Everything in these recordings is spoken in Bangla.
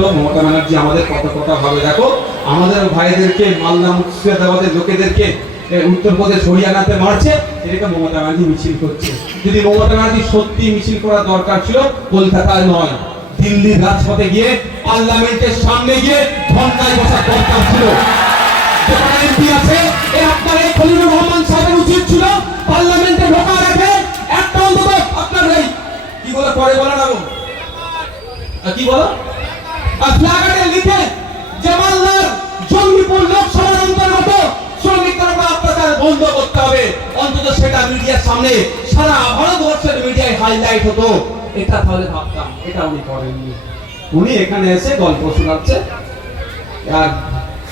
তো মমতা ব্যানার্জি আমাদের কত কথা ভাবে। দেখো আমাদের ভাইদেরকে মালদা মুর্শিদাবাদের লোকেদেরকে উত্তরপ্রদেশ হরিয়ানাতে মারছে, এটাকে মমতা ব্যানার্জি মিছিল করছে। যদি মমতা ব্যানার্জি সত্যি মিছিল করার দরকার ছিল কলকাতায় নয়, দিল্লির রাজপথে গিয়ে পার্লামেন্টের সামনে গিয়ে ঘন্টায় বসার দরকার ছিল। এমপি আছে আপনার এই খলিলুর রহমান সাহেবের উচিত ছিল পার্লামেন্টে ঢোকার আগে একটা অন্তত আপনার এই কি বলে পরে বলা না কি বলো ফ্ল্যাগার্ডে লিখে যে মালদার জঙ্গিপুর লোকসভার অন্তর্গত শ্রমিকদের উপর অত্যাচার বন্ধ করতে হবে, অন্তত সেটা মিডিয়ার সামনে সারা ভারতবর্ষের মিডিয়ায় হাইলাইট হতো। এটা তাহলে ভাবতাম, এটা উনি করেননি। উনি এখানে এসে গল্প শোনাচ্ছে আর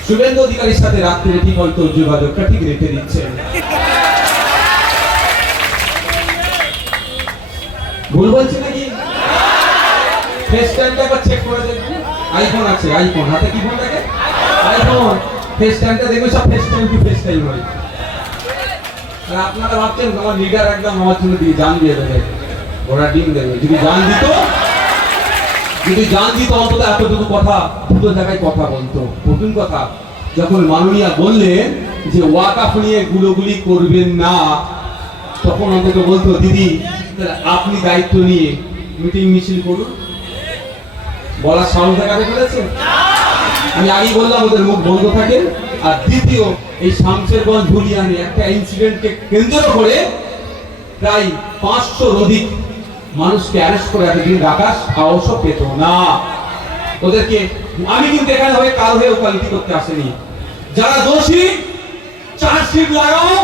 শুভেন্দু অধিকারীর সাথে রাত্রিরে ঠিক হয়তো যোগাযোগটা ঠিক রেখে দিচ্ছেন। ভুল বলছি নাকি? ফেস টাইমটা একবার চেক করে দেখুন। আইফোন আছে, আইফোন হাতে কি ফোন থাকে? আইফোন। ফেস টাইমটা দেখবেন সব ফেস টাইম কি ফেস টাইম হয়। আর আপনারা ভাবছেন আমার লিডার একদম আমার জন্য দিয়ে জান দিয়ে দেবে, ওরা ডিম দেবে। যদি জান দিত অন্তত এতটুকু কথা দুটো জায়গায় কথা বলতো। প্রথম কথা, যখন মাননীয়া বললেন যে ওয়াকাফ নিয়ে গুলোগুলি করবেন না, তখন অন্তত বলতো দিদি আপনি দায়িত্ব নিয়ে মিটিং মিছিল করুন। বলার সাহস দেখাতে পেরেছে? আমি আগেই বললাম ওদের মুখ বন্ধ থাকে। আর দ্বিতীয়, এই শামশেরগঞ্জ ধুলিয়ানে একটা ইনসিডেন্টকে কেন্দ্র করে প্রায় 500 অধিক মানুষকে অ্যারেস্ট করে এতদিন রাখার সাহসও পেত না। ওদেরকে আমি কিন্তু এখানে হয়ে কাল হয়ে ওকালতি করতে আসেনি। যারা দোষী চার্জশিট লাগাও,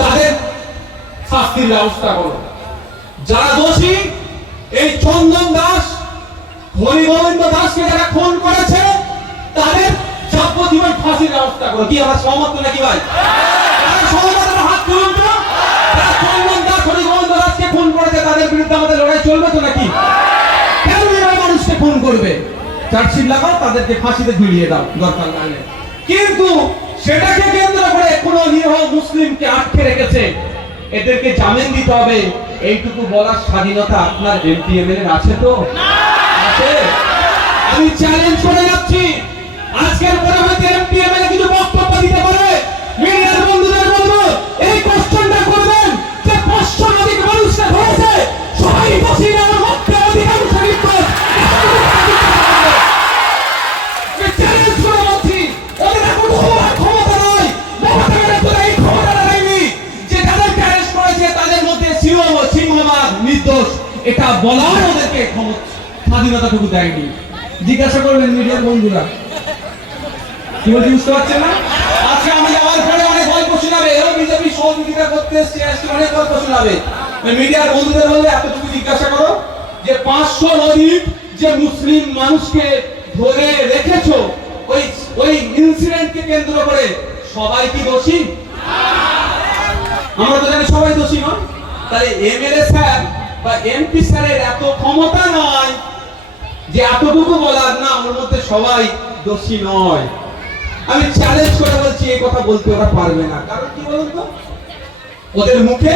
তাদের শাস্তির ব্যবস্থা করো। যারা দোষী এই চন্দন দাস হরিগোবিন্দ দাসকে যারা খুন করেছে, তাদের যাবজ্জীবন ফাঁসির ব্যবস্থা করো। কি আমরা সহমত নাকি ভাই? হাত তুলুন তো। চন্দন দাস হরিগোবিন্দ দাসকে খুন করেছে, তাদের বিরুদ্ধে আমাদের লড়াই চলবে তো নাকি? কেন এরা মানুষকে খুন করবে? চার্জশিট লাগাও, তাদেরকে ফাঁসিতে ঝুলিয়ে দাও দরকার নাই। কিন্তু সেটাকে কেন্দ্র করে কোন নিরীহ মুসলিমকে আটকে রেখেছে, এদেরকে জামিন দিতে হবে, এইটুকু বলার স্বাধীনতা আপনার এমপি এমএলএ আছে তো? আছে? আমি চ্যালেঞ্জ করে যাচ্ছি, আজকের পরে হয়তো এমপি এমএলএ কিছু বক্তব্য দিতে পারে। মিডিয়ার বন্ধুদের বলবো এই কোশ্চেনটা করবেন যে 500 অধিক মানুষকে ধরেছে, সবাই দোষী না, মধ্যে অধিকাংশ নির্দোষ। চ্যালেঞ্জ করে বলছি, ওদের এখন ক্ষমতা নয়, এই ক্ষমতাটা নেই যে যাদেরকে অ্যারেস্ট করেছে তাদের মধ্যে সিংহভাগ নির্দোষ, এটা বলার ওদেরকে স্বাধীনতাটুকু দেয়নি। জিজ্ঞাসা করবেন মিডিয়ার বন্ধুরা কি বলছি, বুঝতে পারছেন না? আজকে আমি যাওয়ার পরে অনেক গল্প শোনাবে, এও বিজেপি সহযোগিতা করতে এসছে, অনেক গল্প শোনাবে। মিডিয়ার বন্ধুদের বললে এতটুকু জিজ্ঞাসা করো যে 500 অধিক যে মুসলিম মানুষকে ধরে রেখেছো ওই ইনসিডেন্টকে কেন্দ্র করে, সবাই কি দোষী? আমরা তো জানি সবাই দোষী নয়। তাই এমএলএ স্যার বা এমপি স্যারের এত ক্ষমতা নয় যে এতটুকু বলার না ওর মধ্যে সবাই দোষী নয়। আমি চ্যালেঞ্জ করে বলছি এই কথা বলতে ওরা পারবে না। কারণ কি বলুন তো, ওদের মুখে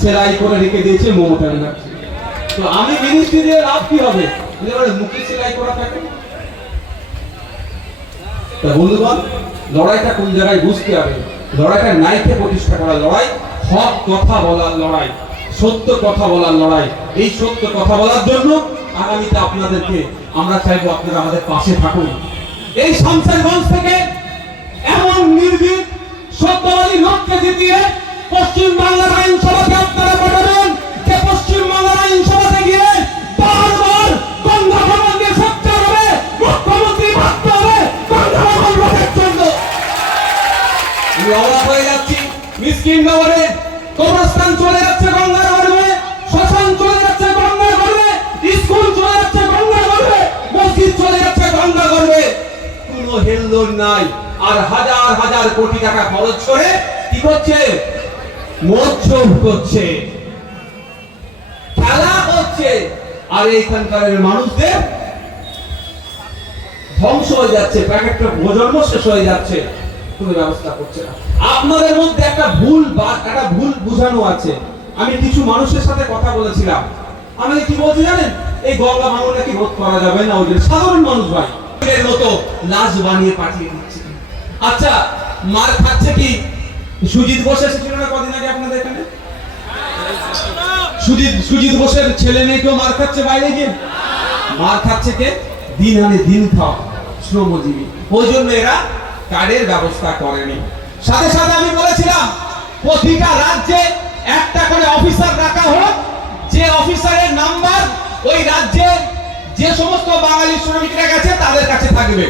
সেলাই করে রেখে দিয়েছে মমতা ব্যানার্জি। তো আমি মিনিস্ট্রি দিয়ে লাভ কি হবে? মুখে সেলাই করা থাকে। তা বন্ধুগণ, লড়াইটা কোন জায়গায় বুঝতে হবে। লড়াইটা ন্যায়কে প্রতিষ্ঠা করার লড়াই, হক কথা বলার লড়াই, সত্য কথা বলার লড়াই। এই সত্য কথা বলার জন্য আগামীতে আপনাদেরকে আমরা চাইবো আপনারা আমাদের পাশে থাকুন। এই শামশেরগঞ্জ থেকে এমন নির্ভীক সত্যবাদী লোককে জিতিয়ে পশ্চিম বাংলার আইনসভাকে আপনারা পাঠাবেন, যে পশ্চিম বাংলার আইনসভাতে গিয়ে বারবার গঙ্গা ভবন দিয়ে সোচ্চার হবে, মুখ্যমন্ত্রী ভাবতে হবে গঙ্গা ভবন রোধের জন্য। আমি অবাক হয়ে যাচ্ছি, মিসকিন নগরে কবরস্থান চলে যাচ্ছে গঙ্গার গর্ভে, শ্মশান চলে যাচ্ছে গঙ্গার গর্ভে, স্কুল চলে যাচ্ছে গঙ্গার গর্ভে, মসজিদ চলে যাচ্ছে গঙ্গা গর্ভে, কোনো হেলদোল নাই। আর হাজার হাজার কোটি টাকা খরচ করে কি করছে? মৎস্য করছে, খেলা করছে। আর এইখানকার মানুষদের ধ্বংস হয়ে যাচ্ছে, প্যাকেটটা প্রজন্ম শেষ হয়ে যাচ্ছে, কোনো ব্যবস্থা করছে না। আপনাদের মধ্যে একটা ভুল বুঝানো আছে। আমি কিছু মানুষের সাথে কথা বলেছিলাম, আমি কি বলছি জানেন? এই গঙ্গা ভাঙন নাকি রোধ করা যাবে না, ওই জন্য সাধারণ মানুষ ভাই এর মতো লাশ বানিয়ে পাঠিয়ে দিচ্ছে। আচ্ছা, মার খাচ্ছে কি সুজিত বোস এসেছিল না কদিন আগে আপনাদের এখানে? সুজিত বোসের ছেলে মেয়েকেও মার খাচ্ছে বাইরে গিয়ে। মার খাচ্ছে কে? দিন আনে দিন খাও শ্রমজীবী। ওই জন্য এরা কার্ডের ব্যবস্থা করেনি। সাথে সাথে আমি বলেছিলাম প্রতিটা রাজ্যে একটা করে অফিসার রাখা হোক, যে অফিসারের নাম্বার ওই রাজ্যে যে সমস্ত বাঙালি শ্রমিকরা গেছে তাদের কাছে থাকবে।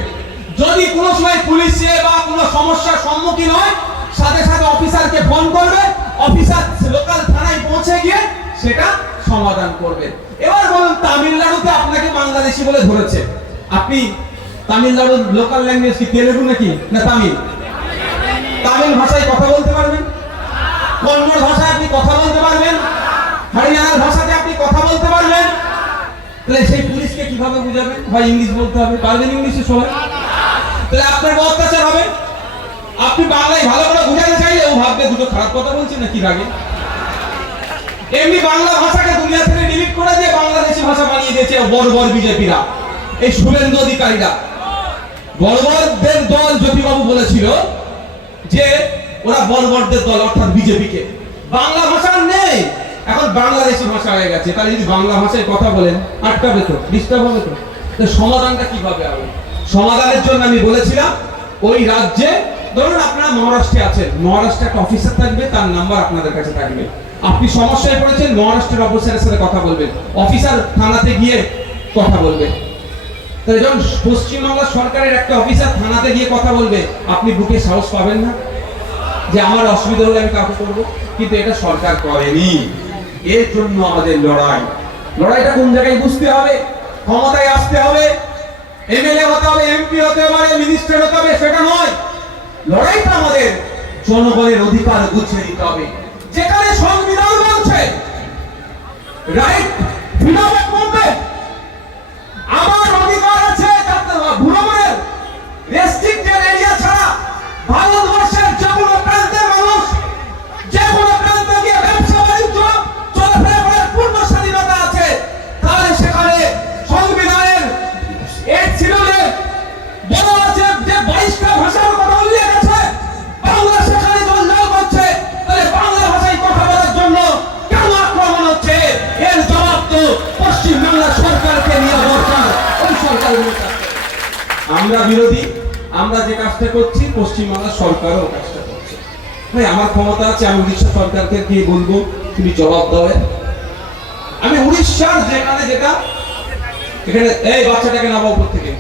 যদি কোনো সময় পুলিশে বা কোনো সমস্যার সম্মুখীন হয়, সাথে সাথে অফিসারকে ফোন করবে, অফিসার লোকাল থানায় পৌঁছে গিয়ে সেটা সমাধান করবে। এবার বলুন, তামিলনাড়ুতে আপনাকে বাংলাদেশি বলে ধরেছে, আপনি তামিলনাড়ুর লোকাল ল্যাঙ্গুয়েজ কি তেলেগু নাকি না তামিল? তামিল ভাষায় কথা বলতে পারবেন? কন্নড় ভাষায় আপনি কথা বলতে পারবেন? হরিয়ানার ভাষাতে আপনি কথা বলতে পারবেন? তাহলে সেই পুলিশকে কিভাবে বুঝাবেন? ভাই ইংলিশ বলতে হবে, পারবেন ইংলিশে সবাই? তাহলে আপনার অত্যাচার হবে। আপনি বাংলায় ভালো করে বুঝাতে চাইলে ও ভাববে দুটো খারাপ কথা বলছেন নাকি রাগে। এমনি বাংলা ভাষাকে দুনিয়া থেকে ডিলিট করে দিয়ে বাংলাদেশি ভাষা বানিয়ে দিয়েছে বড় বড় বিজেপিরা, এই শুভেন্দু অধিকারীরা। বর্বরদের দল জ্যোতিবাবু বলেছিল যে ওরা বর্বরদের দল, অর্থাৎ বিজেপিকে। বাংলা ভাষা নেই, এখন বাংলাদেশি ভাষা হয়ে গেছে। তাহলে যদি বাংলা ভাষায় কথা বলেন আটকাবে তো, ডিস্টার্ব হবে তো। সমাধানটা কিভাবে হবে? সমাধানের জন্য আমি বলেছিলাম ওই রাজ্যে, ধরুন আপনারা মহারাষ্ট্রে আছেন, মহারাষ্ট্রে একটা অফিসার থাকবে, তার নাম্বার আপনাদের কাছে থাকবে। আপনি সমস্যায় পড়েছেন, মহারাষ্ট্রের অফিসারের সাথে কথা বলবেন, অফিসার থানাতে গিয়ে কথা বলবে। তাই যখন পশ্চিমবাংলা সরকারের একটা অফিসার থানাতে গিয়ে কথা বলবে, আপনি বুকে সাহস পাবেন না যে আমার অসুবিধা হলে আমি কাউকে করবো? কিন্তু এটা সরকার করেনি। এর জন্য আমাদের লড়াইটা কোন জায়গায় বুঝতে হবে। ক্ষমতায় আসতে হবে, এমএলএ হতে হবে, এমপি হতে হবে, মিনিস্টার হতে হবে, সেটা নয়। লড়াইটা আমাদের জনগণের অধিকার বুঝিয়ে দিতে হবে। যেখানে সংবিধান বলছে রাইট ফ্রিডম অফ মুভমেন্ট, আমার অধিকার আছে ভ্রমণের, রেস্ট্রিক্টেড এরিয়া ছাড়া ভারতবর্ষের যে কোনো প্রান্তের মানুষ যে কোনো প্রান্তে গিয়ে ব্যবসা বাণিজ্য চলাফেরা করার পূর্ণ স্বাধীনতা আছে। তাহলে সেখানে সংবিধানের এক শিরোলে বলা আছে যে 22টা ভাষার কথা উল্লেখ আছে, বাংলা সেখানে যখন লাল করছে, তাহলে বাংলা ভাষায় কথা বলার জন্য কেন আক্রমণ হচ্ছে? এর জবাব তো পশ্চিমবাংলা সরকারকে নিয়ে দরকার। ওই সরকার আমরা বিরোধী, আমরা যে কাজটা করছি পশ্চিমবাংলা সরকারও কাজটা করছে। ভাই আমার ক্ষমতা আছে, আমি উড়িষ্যা সরকারকে গিয়ে বলবো তুমি জবাব দাও। আমি উড়িষ্যার যেখানে যেটা এখানে এই বাচ্চাটাকে নামাও উপর থেকে,